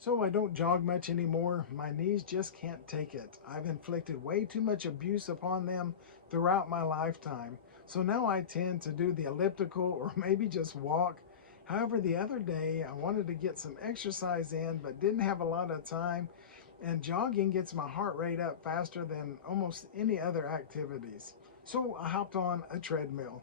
So I don't jog much anymore. My knees just can't take it. I've inflicted way too much abuse upon them throughout my lifetime. So now I tend to do the elliptical or maybe just walk. However, the other day I wanted to get some exercise in but didn't have a lot of time, and jogging gets my heart rate up faster than almost any other activities. So I hopped on a treadmill.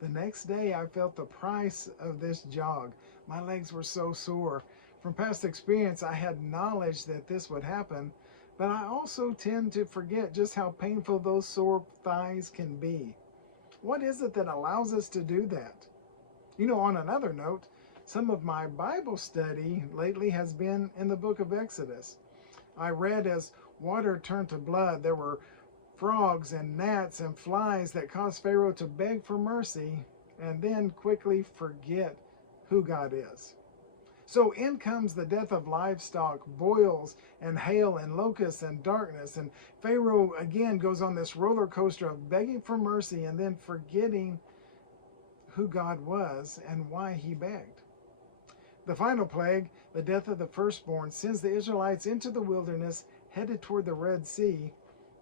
The next day, I felt the price of this jog. My legs were so sore. From past experience, I had knowledge that this would happen, but I also tend to forget just how painful those sore thighs can be. What is it that allows us to do that? On another note, some of my Bible study lately has been in the book of Exodus. I read as water turned to blood, there were frogs and gnats and flies that caused Pharaoh to beg for mercy and then quickly forget who God is. So in comes the death of livestock, boils and hail and locusts and darkness. And Pharaoh again goes on this roller coaster of begging for mercy and then forgetting who God was and why he begged. The final plague, the death of the firstborn, sends the Israelites into the wilderness headed toward the Red Sea.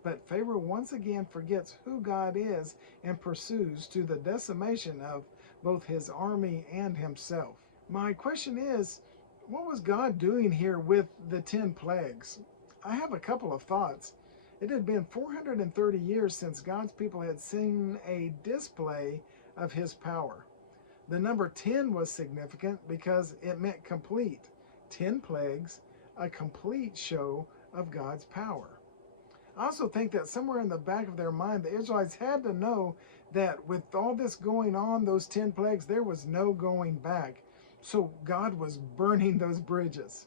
But Pharaoh once again forgets who God is and pursues to the decimation of both his army and himself. My question is, what was God doing here with the 10 plagues? I have a couple of thoughts. It had been 430 years since God's people had seen a display of his power. The number 10 was significant because it meant complete. 10 plagues, a complete show of God's power. I also think that somewhere in the back of their mind, the Israelites had to know that with all this going on, those 10 plagues, there was no going back. So God was burning those bridges.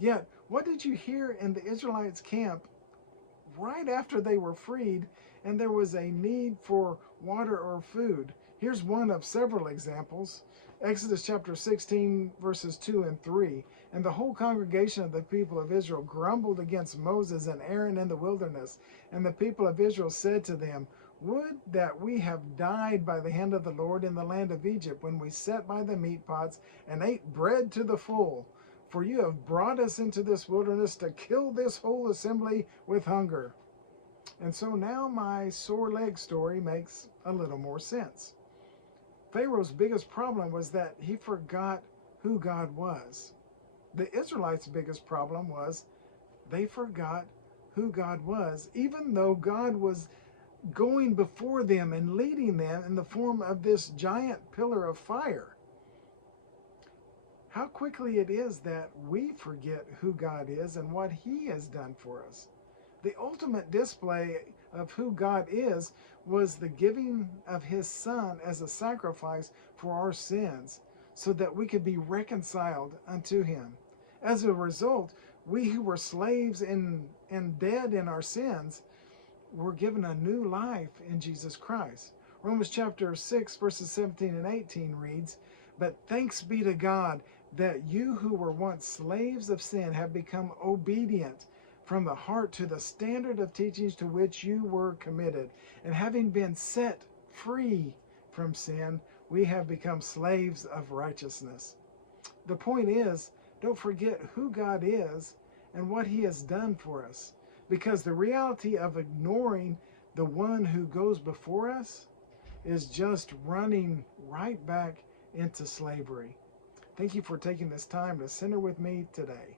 Yet, what did you hear in the Israelites' camp right after they were freed and there was a need for water or food? Here's one of several examples. Exodus chapter 16, verses 2 and 3. And the whole congregation of the people of Israel grumbled against Moses and Aaron in the wilderness. And the people of Israel said to them, would that we have died by the hand of the Lord in the land of Egypt, when we sat by the meat pots and ate bread to the full. For you have brought us into this wilderness to kill this whole assembly with hunger. And so now my sore leg story makes a little more sense. Pharaoh's biggest problem was that he forgot who God was. The Israelites' biggest problem was they forgot who God was, even though God was going before them and leading them in the form of this giant pillar of fire. How quickly it is that we forget who God is and what he has done for us. The ultimate display of who God is was the giving of his son as a sacrifice for our sins so that we could be reconciled unto him. As a result, we who were slaves and dead in our sins were given a new life in Jesus Christ. Romans chapter 6 verses 17 and 18 reads, but thanks be to God that you who were once slaves of sin have become obedient from the heart to the standard of teachings to which you were committed. And having been set free from sin, we have become slaves of righteousness. The point is, don't forget who God is and what he has done for us. Because the reality of ignoring the one who goes before us is just running right back into slavery. Thank you for taking this time to center with me today.